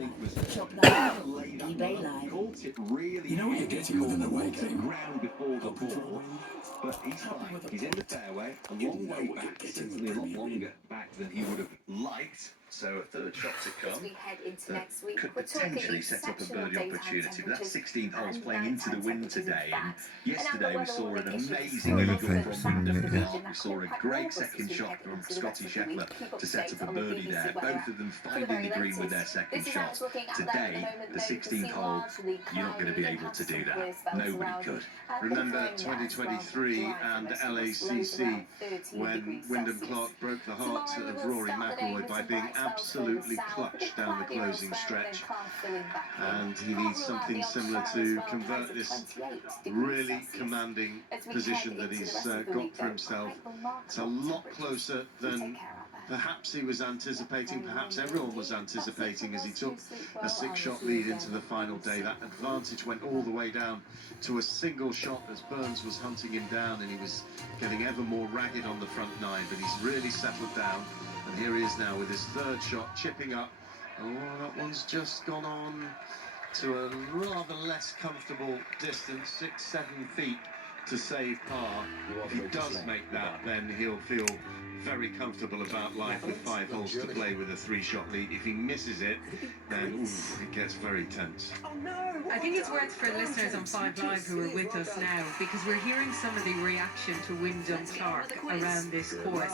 eBay Live. You know what you're getting with an away game. But he's fine. He's in the fairway, a long way back, certainly a lot longer back than he would have liked. So a third shot to come. We head into next week. Could potentially set up a birdie opportunity, but that 16th hole's playing into the wind today. And yesterday we saw an amazing eagle from Wyndham Clark. We saw a great second shot from Scotty Scheffler to set up a birdie there. Both of them finding the green with their second shot. Today, the 16th hole, you're not going to be able to do that. Nobody could. Remember 2023 and LACC when Wyndham Clark broke the heart of Rory McIlroy by being absolutely clutch down the closing stretch, and he needs something similar to convert this really commanding position that he's got for himself. It's a lot closer than perhaps he was anticipating, perhaps everyone was anticipating as he took a 6-shot lead into the final day. That advantage went all the way down to a single shot as Burns was hunting him down, and he was getting ever more ragged on the front nine, but he's really settled down, and here he is now with his third shot, chipping up. Oh, that one's just gone on to a rather less comfortable distance, 6-7 feet to save par. If he does make that, then he'll feel very comfortable about life with 5 holes to play with a 3-shot lead. If he misses it, then it gets very tense. I think it's worth for listeners on 5 Live who are with us now, because we're hearing some of the reaction to Wyndham Clark around this course,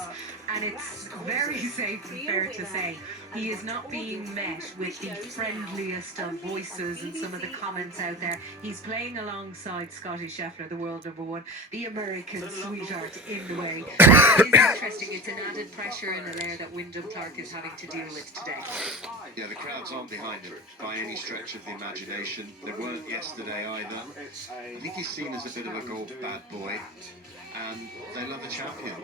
and it's very safe and fair to say he is not being met with the friendliest of voices and some of the comments out there. He's playing alongside Scotty Scheffler, the world #1, the American sweetheart in the way. It is interesting. It's an added pressure in an air that Wyndham Clark is having to deal with today. Yeah, the crowds aren't behind him by any stretch of the imagination. They weren't yesterday either. I think he's seen as a bit of a golf bad boy, and they love a champion.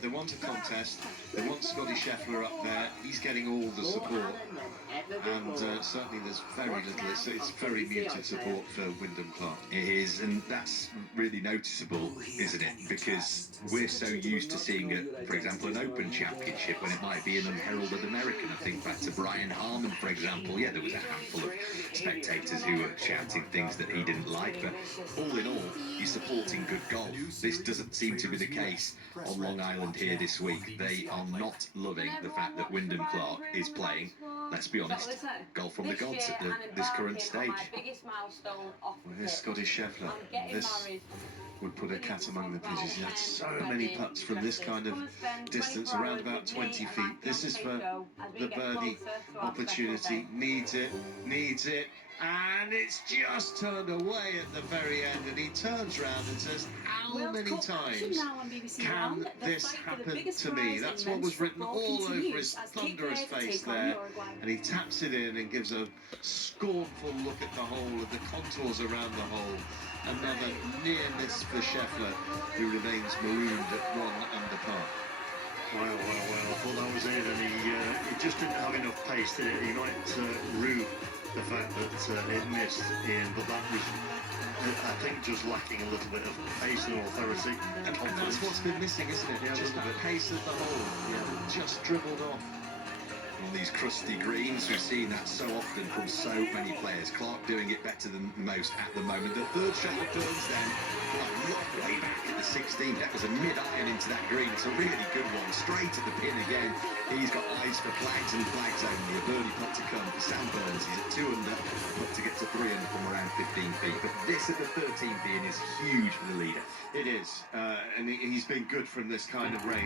They want a contest. They want Scotty Scheffler up there. He's getting all the support, and certainly there's very little. It's very muted support for Wyndham Clark. It is, and that's really noticeable, isn't it? Because we're so used to seeing, for example, an Open Championship when it might be an unheralded American. I think back to Brian Harman, for example. Yeah, there was a handful of spectators who were shouting things that he didn't like, but all in all, he's supporting good golf. This doesn't seem to be the case on Long Island here this week. They are not loving the fact that Wyndham Clark is playing, let's be honest, golf from the gods at this current stage. Well, here's Scotty Scheffler. This would put a cat among the pigeons. He had so many putts from this kind of distance, around about 20 feet. This is for the birdie opportunity. Needs it, and it's just turned away at the very end, and he turns round and says, how many times can this happen to me? That's what was written all over his thunderous face there, and he taps it in and gives a scornful look at the hole and the contours around the hole. Another near miss for Scheffler, who remains marooned at 1 under par. Well, I thought that was it, and he just didn't have enough pace. He might rue the fact that it missed Ian, but that was, I think, just lacking a little bit of pace and authority. And that's what's been missing, isn't it? Yeah, just that pace of the hole. Yeah, just dribbled off. On these crusty greens, we've seen that so often from so many players. Clark doing it better than most at the moment. The third shot returns then a long way back at the 16th. That was a mid-iron into that green. It's a really good one. Straight at the pin again. He's got eyes for flags and flags only. A birdie putt to come for Sam Burns. He's at 2 under, but to get to 3 under from around 15 feet. But this at the 13th pin is huge for the leader. It is, and he's been good from this kind of range.